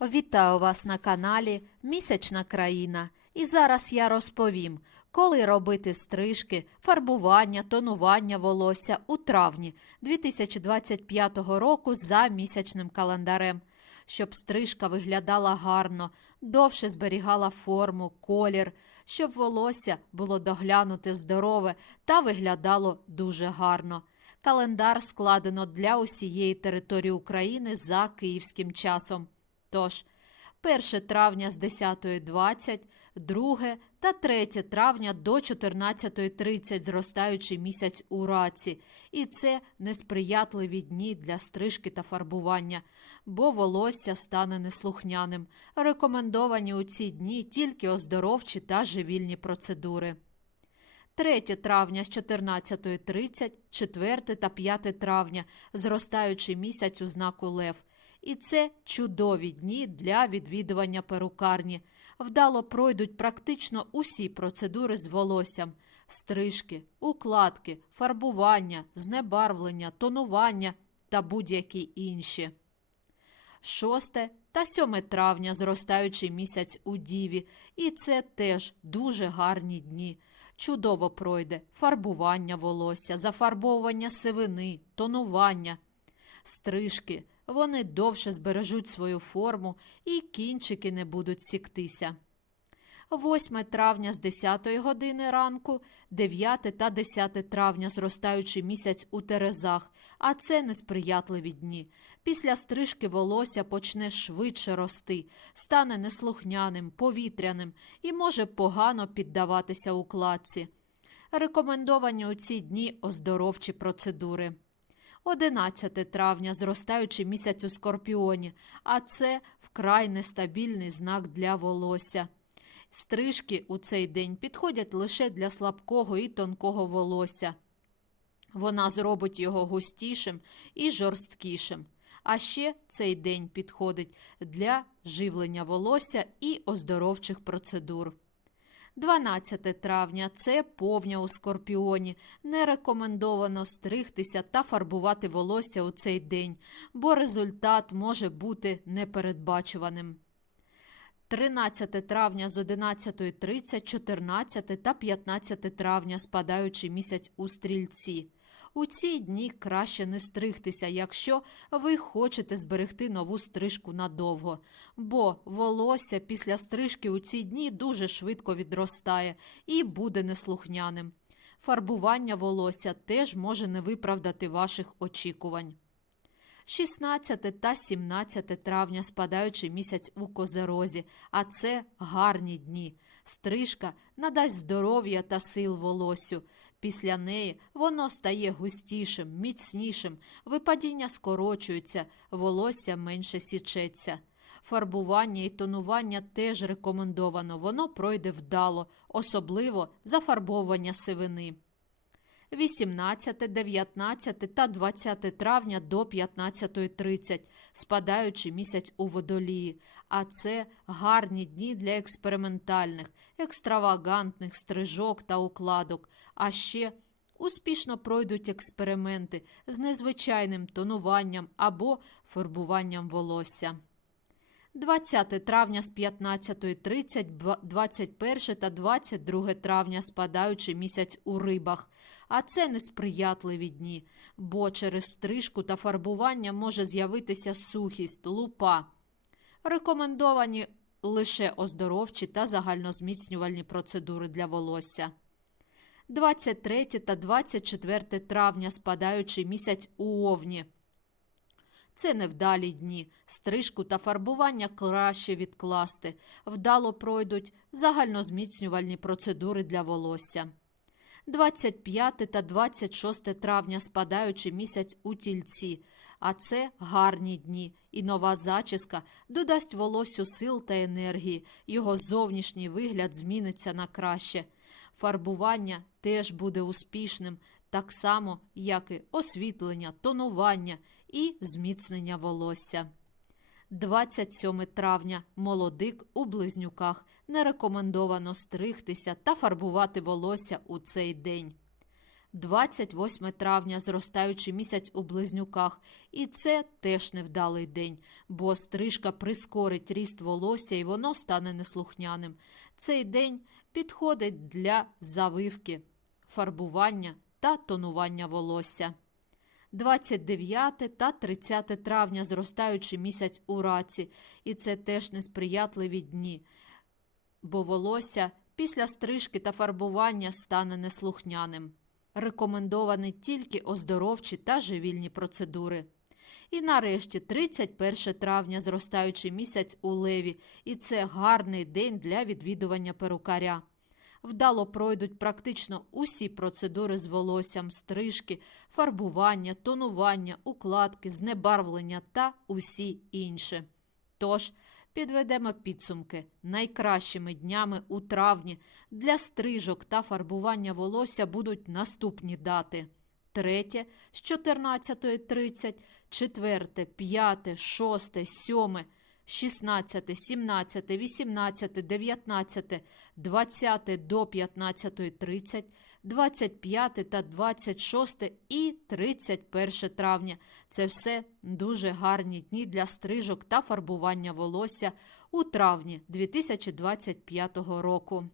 Вітаю вас на каналі Місячна країна. І зараз я розповім, коли робити стрижки, фарбування, тонування волосся у травні 2025 року за місячним календарем, щоб стрижка виглядала гарно, довше зберігала форму, колір, щоб волосся було доглянуте здорове та виглядало дуже гарно. Календар складено для усієї території України за київським часом. Тож, 1 травня з 10.20, 2 та 3 травня до 14.30 зростаючий місяць у раці. І це несприятливі дні для стрижки та фарбування, бо волосся стане неслухняним. Рекомендовані у ці дні тільки оздоровчі та живільні процедури. 3 травня з 14.30, 4 та 5 травня зростаючий місяць у знаку Лев. І це чудові дні для відвідування перукарні. Вдало пройдуть практично усі процедури з волоссям: стрижки, укладки, фарбування, знебарвлення, тонування та будь-які інші. 6 та 7 травня зростаючий місяць у Діві, і це теж дуже гарні дні. Чудово пройде фарбування волосся, зафарбовування сивини, тонування, стрижки. Вони довше збережуть свою форму і кінчики не будуть сіктися. 8 травня з 10 години ранку, 9 та 10 травня зростаючий місяць у Терезах, а це несприятливі дні. Після стрижки волосся почне швидше рости, стане неслухняним, повітряним і може погано піддаватися укладці. Рекомендовані у ці дні оздоровчі процедури. 11 травня зростаючий місяць у Скорпіоні, а це вкрай нестабільний знак для волосся. Стрижки у цей день підходять лише для слабкого і тонкого волосся. Вона зробить його густішим і жорсткішим. А ще цей день підходить для живлення волосся і оздоровчих процедур. 12 травня це повня у скорпіоні. Не рекомендовано стригтися та фарбувати волосся у цей день, бо результат може бути непередбачуваним. 13 травня з 11.30, 14 та 15 травня спадаючий місяць у стрільці. У ці дні краще не стригтися, якщо ви хочете зберегти нову стрижку надовго, бо волосся після стрижки у ці дні дуже швидко відростає і буде неслухняним. Фарбування волосся теж може не виправдати ваших очікувань. 16 та 17 травня спадаючий місяць у козерозі, а це гарні дні. Стрижка надасть здоров'я та сил волоссю. Після неї воно стає густішим, міцнішим, випадіння скорочуються, волосся менше січеться. Фарбування і тонування теж рекомендовано, воно пройде вдало, особливо зафарбовування сивини. 18, 19 та 20 травня до 15.30, спадаючи місяць у водолії, а це гарні дні для експериментальних, екстравагантних стрижок та укладок, а ще успішно пройдуть експерименти з незвичайним тонуванням або фарбуванням волосся. 20 травня з 15.30, 21 та 22 травня спадаючий місяць у рибах, а це несприятливі дні, бо через стрижку та фарбування може з'явитися сухість, лупа. Рекомендовані лише оздоровчі та загальнозміцнювальні процедури для волосся. 23 та 24 травня спадаючий місяць у Овні. Це невдалі дні. Стрижку та фарбування краще відкласти. Вдало пройдуть загальнозміцнювальні процедури для волосся. 25 та 26 травня спадаючий місяць у тільці, а це гарні дні, і нова зачіска додасть волоссю сил та енергії, його зовнішній вигляд зміниться на краще. Фарбування теж буде успішним, так само, як і освітлення, тонування і зміцнення волосся. 27 травня молодик у близнюках не рекомендовано стригтися та фарбувати волосся у цей день. 28 травня зростаючий місяць у близнюках, і це теж невдалий день, бо стрижка прискорить ріст волосся і воно стане неслухняним. Цей день підходить для завивки, фарбування та тонування волосся. 29 та 30 травня зростаючий місяць у раці, і це теж несприятливі дні, бо волосся після стрижки та фарбування стане неслухняним. Рекомендовані тільки оздоровчі та живільні процедури. І нарешті 31 травня зростаючий місяць у леві, і це гарний день для відвідування перукаря. Вдало пройдуть практично усі процедури з волоссям, стрижки, фарбування, тонування, укладки, знебарвлення та усі інші. Тож, підведемо підсумки найкращими днями у травні для стрижок та фарбування волосся будуть наступні дати: 3 з 14.30, 4, 5, 6, 7, 16, 17, 18, 19, 20 до 15.30, 25 та 26 і 31 травня. Це все дуже гарні дні для стрижок та фарбування волосся у травні 2025 року.